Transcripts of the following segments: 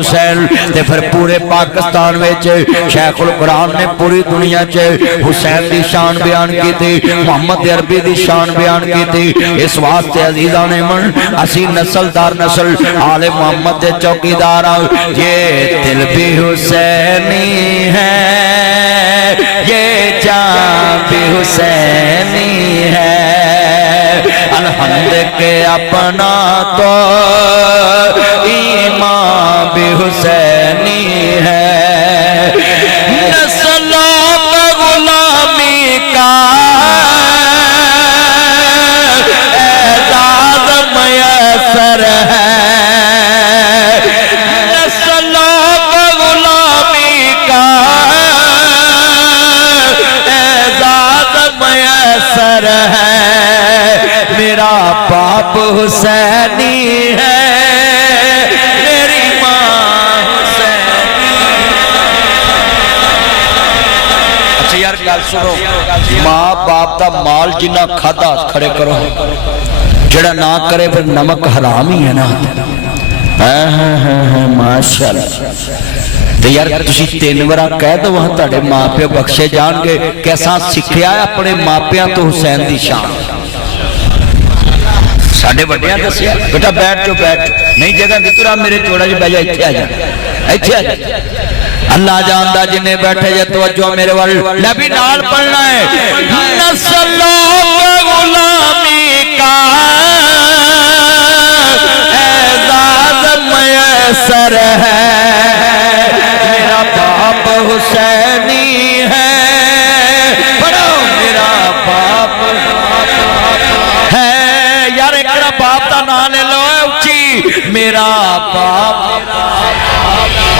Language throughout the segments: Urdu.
حسین تے پھر پورے پاکستان وچ شیخ القرآن نے پوری دنیا چ حسین دی شان بیان کی تھی، محمد عربی دی شان بیان کی تھی۔ اس واسطے عزیزان من اسی نسل دار نسل آل محمد دے چوکیدار یہ دل بھی حسینی ہے، یہ جان بھی حسینی ہے، الحمد کے اپنا تو ایمان بھی حسینی ہے، نسلوں پہ غلامی کا اعزاز میسر ہے، نسلوں پہ غلامی کا اعزاز میسر ہے، میرا باپ حسینی ہے، ماں باپ دا مال جنہ کھادا کھڑے کرو، جڑا نہ کرے پھر نمک حرام ہی ہے نا۔ ماشاءاللہ تو یار تسی تین ورا کہہ دو وہاں تاڑے ماں پہ بخشے جان گے کیسا سکھیا ہے اپنے ماں پیاں تو حسین دی شان۔ ساڑھے بڑیاں دسیا بیٹا بیٹھ جو بیٹھ نہیں جگہ دیتو رہا میرے چوڑا جو بیجا اتھے آ جا اتھے آ جا، اللہ جاندہ جنہیں بیٹھے جے توجہ میرے والد نبی نال پڑھنا ہے، نسلوں پہ غلامی کا اعزاز میسر ہے، میرا باپ حسینی ہے، پڑھو میرا باپ ہے، یار ایک باپ تا نانے لو ہے اچھی، میرا باپ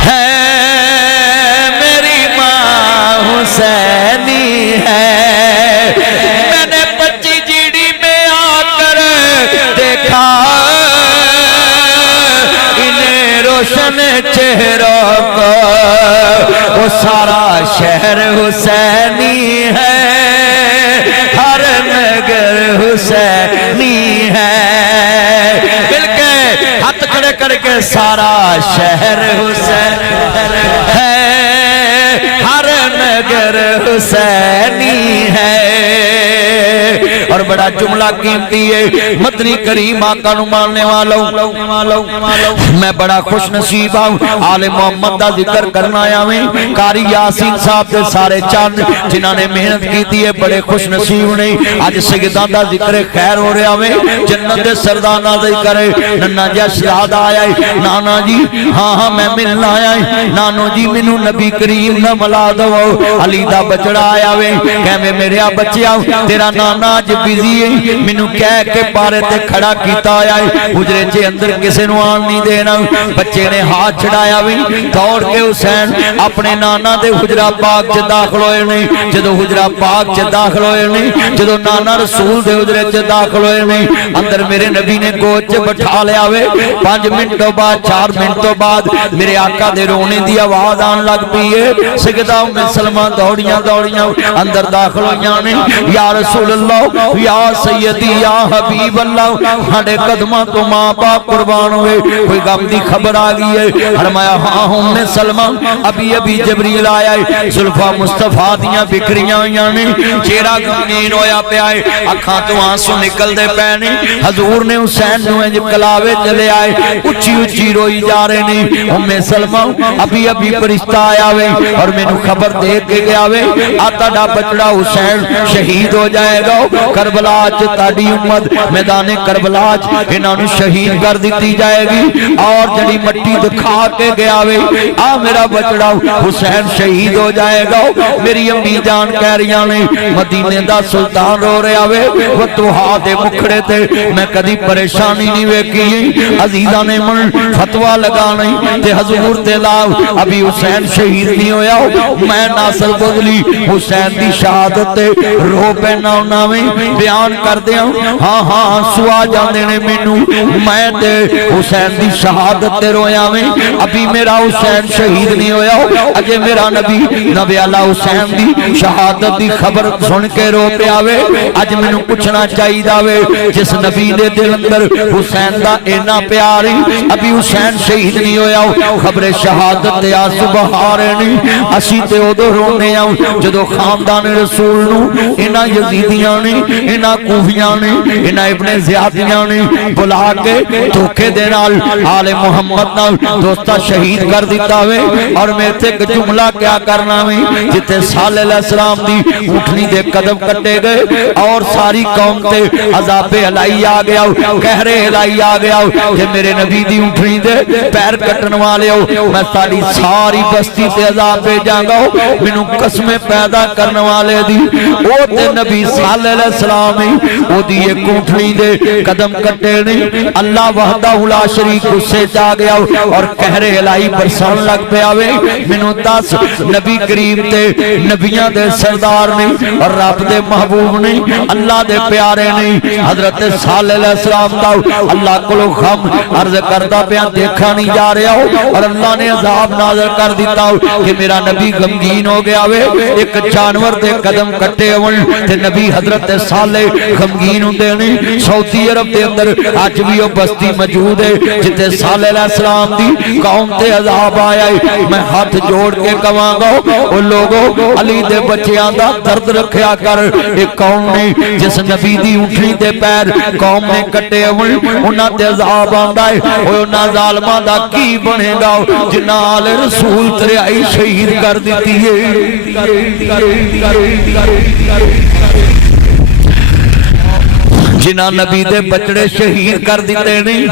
ہے، حسینی ہے، میں نے بچی جیڑی میں آ کر دیکھا انہیں روشن چہروں کو، وہ سارا شہر حسینی ہے، ہر نگر حسینی ہے، مل کے ہاتھ کھڑے کر کے سارا شہر حسین ہے، نگر حسینی ہے، اور بڑا جملہ قیمتی ہے مدنی کریم آقا نو ماننے والوں، میں بڑا خوش نصیب ہوں آل محمد دا ذکر کرنا آویں، قاری یاسین صاحب دے سارے چاند جنہاں نے محنت کی دیئے بڑے خوش نصیب نہیں، آج سیدان دا ذکر خیر ہو رہے آویں، جنت دے سردانہ ذکر ننہ جا شہاد آیا ہے، نانا جی ہاں میں ملنا آیا ہے، نانو جی منو نبی کریم نہ ملا دو، علی دا بچڑا آیا وے کہویں میرے بچے آؤ تیرا نانا آج بیزی ہے، منو کہہ کے پارے تے کھڑا کیتا آیا ہے، حجرے چے اندر کسے نو آن نہیں دینا، بچے نے ہاتھ چھڑایا وے دوڑ کے حسین اپنے نانا دے حجرہ پاک چے داخل ہوئے نہیں، جدو حجرہ پاک چے داخل ہوئے نہیں، جدو نانا رسول دے حجرے چے داخل ہوئے نہیں، اندر میرے نبی نے گوچ چے بٹھا لیا وے، 5 منٹوں بعد 4 منٹوں بعد میرے آقا دے رونے دی آواز آن لگ پی ہے، سجدہ میں سلمان دوڑیاں اندر داخل ہویاں نے، یا رسول اللہ یا سیدی یا حبیب اللہ، ہاڑے قدمہ تو ماں باپ قربان ہوئے، کوئی غم دی خبر آگئی ہے، فرمایا ہاں ہم سلمان ابھی جبریل آیا ہے، زلفہ مصطفیٰ دیاں بکریاں ہویاں نے، چہرہ غمگین ہویا پہ آئے، اکھاں تو آنسو نکل دے پینے، حضور نے حسین نو انج کلاوے چلے آئے، اچھی اچھی روئی جا رہے نے، ہم سلمان ابھی فرشتہ آیا ہوئے اور میں نو خبر دے کے گیا وے آتا ڈا بچڑا حسین شہید ہو جائے گا، کربلا تاڑی امت میدان کربلا انہوں شہید کر دیتی جائے گی، اور جڑی مٹی دکھا کے گیا وے آ میرا بچڑا حسین شہید ہو جائے گا، میری امی جان کہہ رہی نے مدینے دا سلطان رو رہا وے وہ تو ہاتھ مکھڑے تے میں کدی پریشانی نہیں ویکھی، عزیزہ نے من فتوہ لگا نہیں تے حضور تے لاؤ ابھی حسین شہید نہیں ہویا، میں ناصر بغلی حسین دی شہادت تے رو پینا انہاں میں بیان کر دیاں ہاں ہاں سوا جاندے نے مینوں میں تے حسین دی شہادت تے رویا میں ابھی میرا حسین شہید نہیں ہویا اجے میرا نبی اعلی حسین دی شہادت دی خبر سن کے رو پہ آوے اج مینوں پوچھنا چاہیدا وے جس نبی دے دل اندر حسین دا اینا پیار ابھی حسین شہید نہیں ہویا خبر شہادت تے آنسو بہارے نہیں اسی تے ادو رونے آؤں جدو خاندان رسول نو انہا یزیدیاں نے انہا کوفیاں نے انہا ابن زیادیاں نے بلا کے دھوکے دینال آل محمد نال دوستا شہید کر دیتا ہوئے اور میں تے جملہ کیا کرنا ہوئی جتے صالح علیہ السلام دی اٹھنی دے قدم کٹے گئے اور ساری قوم تے عذاب الہی آ گیا کہرے الہی آ گیا کہ میرے نبی دی اٹھنی دے پیر کٹن والے ہو میں ساری بستی تے عذاب پہ جانگا ہو منو قسم پیدا کرنے والے دی او تے نبی صالح علیہ السلام او دی ایک اٹھنی دے قدم کٹے نہیں اللہ وحدہ لا شریک سے جا گیا اور کہرے الہی برسان لگ پہ آوے منو 10 نبی کریم تے نبیاں دے سردار نہیں اور رب دے محبوب نہیں اللہ دے پیارے نہیں حضرت صالح علیہ السلام دا اللہ کو لوگ ہم عرض کردہ بیان دیکھا نہیں جا رہا ہو اور اللہ نے عذاب نازل کر دیتا ہو کہ میرا نبی غمگین ہو گیا ہوئے ایک جانور دے قدم کٹے ہوئے تے نبی حضرت صالح غمگین ہوں نہیں سعودی عرب دے اندر آج بھی وہ بستی موجود ہے جتے صالح علیہ السلام دی قوم تے عذاب آیا ہے میں ہاتھ جوڑ کے کہاں گا وہ لوگوں علی دے بچیاں دا درد رکھیا کر ایک قوم نے جس نبی دی اٹھنی دے پیر قوم نے کٹے ہوئے انہاں تے عذاب آندا ہے اوہ انہاں ظالماں دا کی بنے گا جنہاں آل رسول تریائی شہید کر دیتی ہے جنہ نبی دے بچڑے شہید کر دیتے نہیں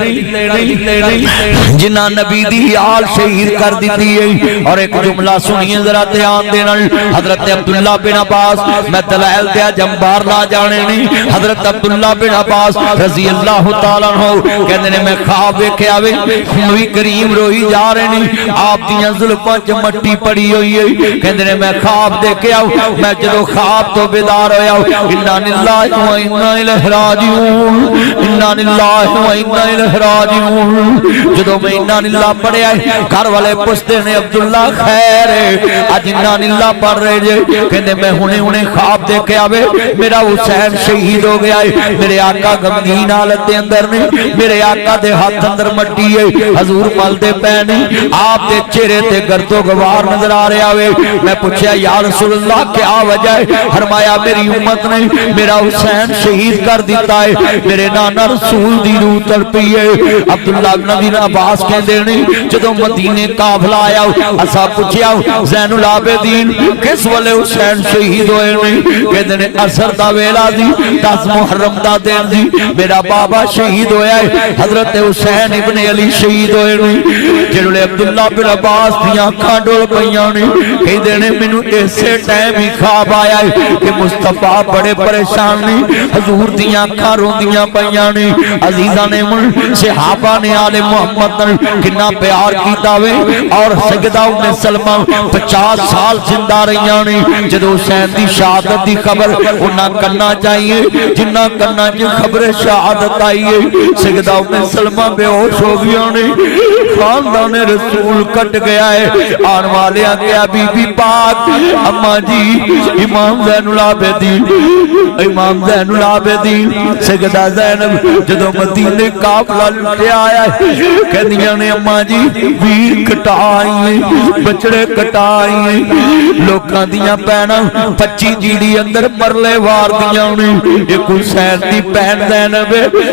جنہ نبی دی آل شہید کر دیتی ہے اور ایک جملہ سنیے ذرا دھیان دینا حضرت عبداللہ بن عباس میں دلائل دیا جمبار نہ جانے نہیں حضرت عبداللہ بن عباس رضی اللہ تعالیٰ عنہ کہنے نے میں خواب دیکھے آوے نبی کریم روئی جا رہے نہیں آپ دیاں ظلفاں چ مٹی پڑی ہوئی ہے کہنے نے میں خواب دیکھے آؤ میں جدو خواب تو بیدار ہویا انا للہ و انا الیہ راجعون انا للہ و انا الیہ راجعون جدو میں انا للہ پڑھے آئے گھر والے پوچھتے نے عبداللہ خیر ہے آج انا للہ پڑھ رہے جے کہنے میں انہیں خواب دیکھے آوے میرا حسین شہید ہو گیا ہے میرے آقا غمگین حالت دے اندر نے میرے آقا دے ہاتھ اندر مٹی ہے حضور مل دے پہنے آپ دے چہرے تے گرد و گوار نظر آ رہے آوے میں پوچھا یا رسول اللہ کیا وجہ ہے فرمایا میری امت نے میرا حسین شہید کر دیتا ہے میرے نانا رسول دی روح تڑپی ہے عبداللہ بن عباس کہندے نے جدوں مدینے قافلہ آیا اسا پوچھیا زین العابدین کس والے حسین شہید ہوئے نے کہندے نے اثر دا ویلا دی 10 محرم دا دن دی میرا بابا شہید ہویا ہے حضرت حسین ابن علی شہید ہوئے نے جڑے عبداللہ بن عباس دیاں اکھاں ڈول پئیاں نے کہندے نے مینوں ایسے ٹائم ہی خواب آیا ہے کہ مصطفیٰ بڑے پریشان نے حضور دیاں اکھاں روندیاں پئیاں نے عزیزاں نے صحابہ نے آل محمد کنا پیار کیتا وے اور سیدہ ام سلمہ 50 سال زندہ رہیاں نے جدو حسین دی شہادت دی خبر انہاں کرنا چاہیے جنہ کرنا چاہیے خبر شہادت آئیے سیدہ ام سلمہ بے ہوش ہو گیا نے خاندان رسول کٹ گیا ہے آن والے آگیا بی بی پاک اماں جی امام زین العابدین سیدہ زینب جدو مدینے قافلہ لٹے آیا ہے کہندیاں نے اماں جی ویر کٹائیں بچڑے کٹائیں لوکاں دیاں پہنا 25 جیڑی اندر مرلے وار دیاں نے ایک حسین دی پہن زینب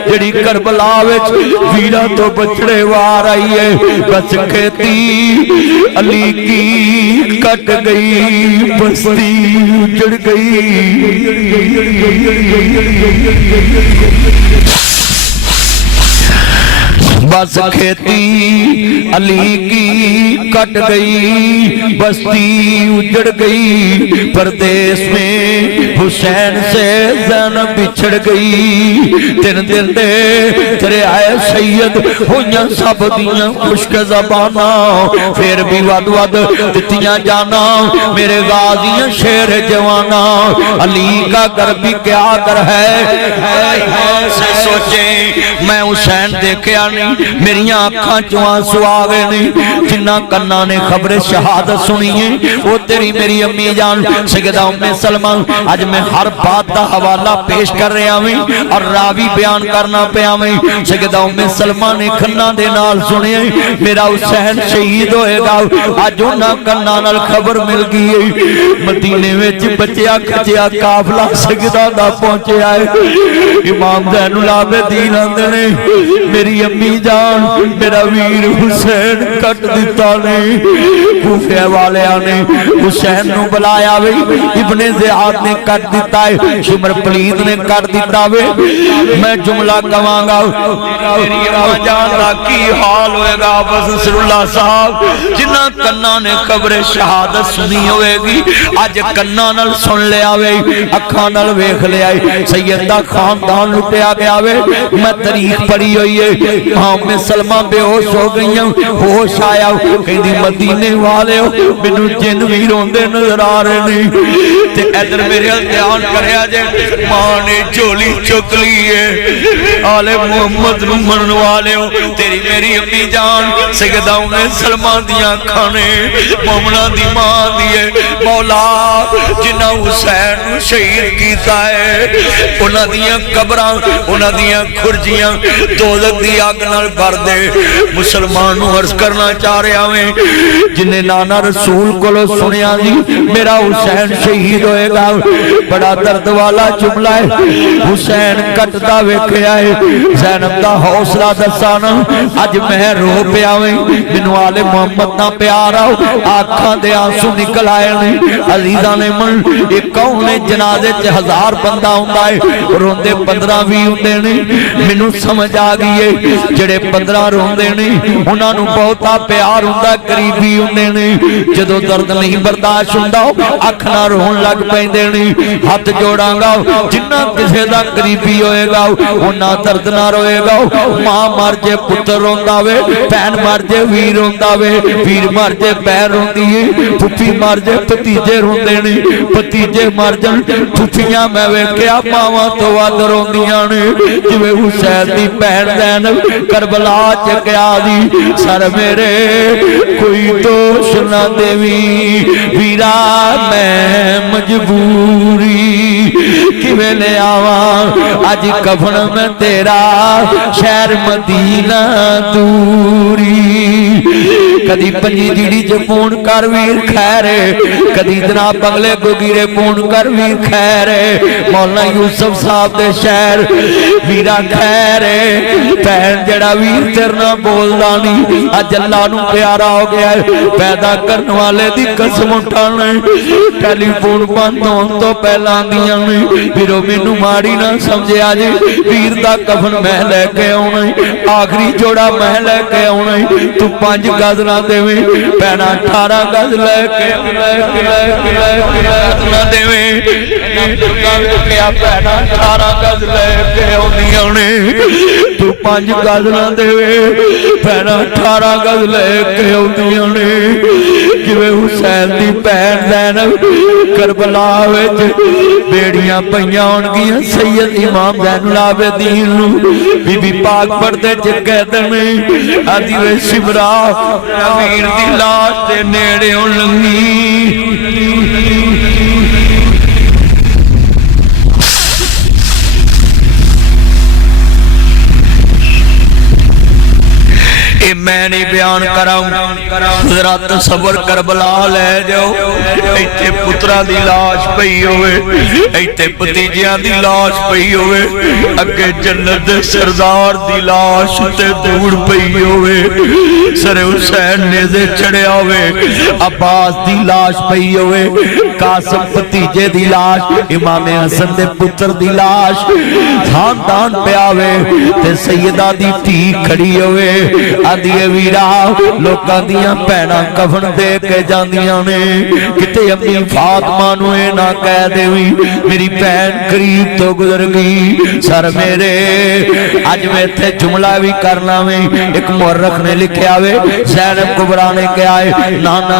جڑی کربلا وچ ویرا تو بچڑے وار آئی ہے بس کھیتی علی کی کٹ گئی بستی اجڑ گئی بس کھیتی علی کی کٹ گئی، بستی اجڑ گئی، پردیس میں حسین سے زینب بچھڑ گئی، تین دن دے تیرے آئے سید ہویاں سب دیاں خشک زبانہ، پھر بھی ود ود دتیاں جانا میرے غازیاں شیر جوانا، علی کا گھر بھی کیا کر ہے سے سوچیں میں حسین دیکھیا نہیں، میری آنکھاں جو آنسو آگے نہیں، جنہ کنہ نے خبر شہادت سنی ہے وہ تیری میری امی جان سیدہ ام سلمہ، آج میں ہر بات دا حوالہ پیش کر رہا ہوں اور راوی بیان کرنا پیا ہوں، سیدہ ام سلمہ نے کھنا دے نال سنے میرا حسین شہید ہوئے گا، آج انہاں کنہ نال خبر مل گئی، مدینے میں بچیا کھچیا قافلہ سیدہ دا پہنچے آئے، امام زین العابدین اندنے میری امی جان میرا ویر حسین کٹ دیتا نہیں، کوفے والے آنے حسین نو بلایا وے، ابن زیاد نے کٹ دیتا ہے، شمر پلید نے کٹ دیتا وے، میں جملہ کمانگا میری اما جان را کی حال ہوئے گا بسر اللہ صاحب، جنہ کنہ نے خبر شہادت سنی ہوئے گی، آج کنہ نل سن لے آوے، اکھاں نل ویکھ لے آئے، سیدہ خاندان لٹیا گیا وے، میں تاریخ پڑھی ہوئی ہے، میں سلمہ بے ہوش ہو گئی ہوں، ہوش آیا ہوں، کہیں دی مدینے والے ہو، بنو جن بھی روندے نظر آ رہے نہیں، تے ادھر میرے دھیان کرے آجے، ماں نے جولی چک لی ہے، آل محمد رومن والے ہو، تیری میری امی جان سیدہ میں سلمہ دیاں کھانے، مومنہ دی ماں دیئے، مولا جنہ حسین شہید کیتا ہے، انہ دیاں قبران انہ دیاں کھرجیاں دوزک دی آگ نال بھر دے، مسلمانوں عرض کرنا چاہ رہے ہمیں جنہیں نانا رسول کو لو سنیا دی میرا حسین شہید ہوئے گا، بڑا درد والا جملہ ہے، حسین کٹتا ویکھے آئے، زینب دا حوصلہ دسانا، آج میں رو پہ آویں، بنو آل محمد نہ پیار آؤ، آنکھاں دے آنسو نکل آئے نہیں، عزیزہ نے من ایک کون نے جنازے چے 1000 بندہ ہوندہ ہے، روندے 15 بھی ہوندے نہیں، منو سمجھ آگئی ہے، جڑے 15 روندے نہیں، انہاں نو بہتا پیار ہوندہ قریبی ہوندے نہیں، جدو درد نہیں برداشت ہوندہ اکھنا رون لگ پہندے نہیں، ہاتھ جوڑاں گا جنہ کسے دا قریبی ہوئے گا انہاں درد نہ روئے گا، ماں مر جے پتر روندہ وے، پین مر جے ویر روندہ وے، ویر مر جے پیر روندی ہے، پھپی مر جے پتیجے روندے نہیں، پتیجے مر جن پھپیاں میں وے کیا ماں تو واد روندیاں نے، جوے حسین دی پہن زینب کربلا چکیا دی، سر میرے کوئی دوش نہ دیوی ویرا میں مجبوری کیویں لے آواں آج کفن میں تیرا شہر مدینہ دوری، کدی پنجی جیڑی جو پون کر ویر خیرے، کدی جناب بنگلے کو گیرے پون کر ویر خیرے، مولانا یوسف صاحب دے شہر ویرا خیرے، پہن جڑا ویر تیرنا بول دانی، آج اللہ نو پیارا ہو گیا ہے، پیدا کرنے والے دی قسم اٹھانے، ٹیلی فون بند ہون تو پہلا دیاں نہیں، ویرو مینو ماری نہ سمجھے آجے، ویر دا کفن میں لے کے آنے، آخری جوڑا میں لے کے آنے، تو 5 گز نہ دیویں، پہنا 18 گز لے کے نہ دیویں، پہنا 18 گز لے کے آنے، تو 5 گز نہ دیویں، پہنا 18 گز لے کے آنے، جوے حسین دی پہن زینب کربلا وچ بیڑیاں پہیاں ہونگیاں، سید امام زین العابدین بی بی پاک پردے چکے دنے آدھی وے شبرا امیر دی لاش دے نیڑے ہون لنگی، میں نہیں بیان کراؤں، ذرا تصور کربلا لے جاؤ، ایتے پترہ دی لاش پئی ہوئے، ایتے پتیجیاں دی لاش پئی ہوئے، اگے جنت سردار دی لاش تے دوڑ پئی ہوئے، سر حسین نیزے چڑھے ہوئے، عباس دی لاش پئی ہوئے، قاسم پتیجے دی لاش، امام حسن دے پتر دی لاش، خاندان پہ آوے تے سیدہ دی ٹھیک کھڑی ہوئے، آدھی ویرا ਲੋਕਾਂ ਦੀਆਂ ਭੈਣਾਂ ਕਫਨ ਦੇ ਕੇ ਜਾਂਦੀਆਂ ਨੇ ਕਿਤੇ ਅੰਮੀ ਫਾਤਮਾ ਨੂੰ ਇਹ ਨਾ ਕਹਿ ਦੇਵੀ ਮੇਰੀ ਭੈਣ ਕਰੀਬ ਤੋਂ ਗੁਜ਼ਰ ਗਈ ਸਰ ਮੇਰੇ ਅੱਜ ਮੈਂ ਇੱਥੇ ਜੁਮਲਾ ਵੀ ਕਰਨਾ ਵੇ ਇੱਕ ਮੁਹਰਖ ਨੇ ਲਿਖਿਆ ਵੇ ਜ਼ੈਨਬ ਕੁਬਰਾ ਨੇ ਕਿਹਾ ਹੈ ਨਾਨਾ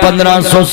1500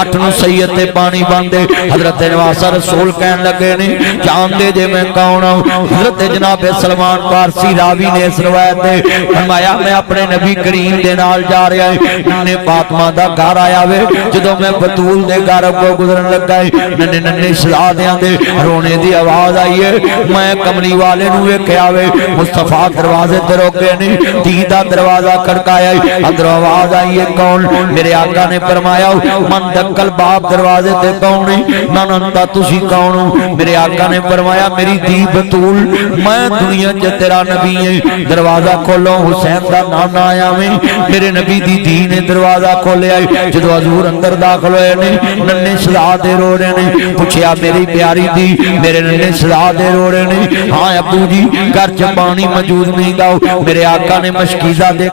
8 نو سید تے پانی بند ہے حضرت نواسا رسول کہن لگے نہیں جان دے جے میں کون ہوں حضرت جناب سلمان فارسی راوی نے اس روایت ہے فرمایا میں اپنے نبی کریم دے نال جا رہا ہے ننے فاطمہ دا گھر آیا وے جدوں میں بطول دے گھر کو گزرن لگا ہے ننے ننے شہزادیاں دے رونے دی آواز آئی ہے میں کملی والے نو ویکھیا وے مصطفیٰ دروازے تے روکے نہیں تیدا دروازہ کھڑکایا ہے اندر آواز آئی ہے کون میرے آقا نے فرمایا من دکل باپ دروازے تے کون نہیں نانتا تسی کون ہو میرے آقا نے فرمایا میری دی بطول میں دنیا چ تیرا نبی ہے دروازہ کھولو حسین دا نانا آیا میں میرے نبی دی دی نے دروازہ کھولیا ہے جدو حضور اندر داخل ہوئے نے ننے شہزادے رو رہے نے پوچھیا میری پیاری دی میرے ننے شہزادے رو رہے نے ہاں ابو جی گھر چ پانی موجود نہیں گاؤ میرے آقا نے مشکیزہ دے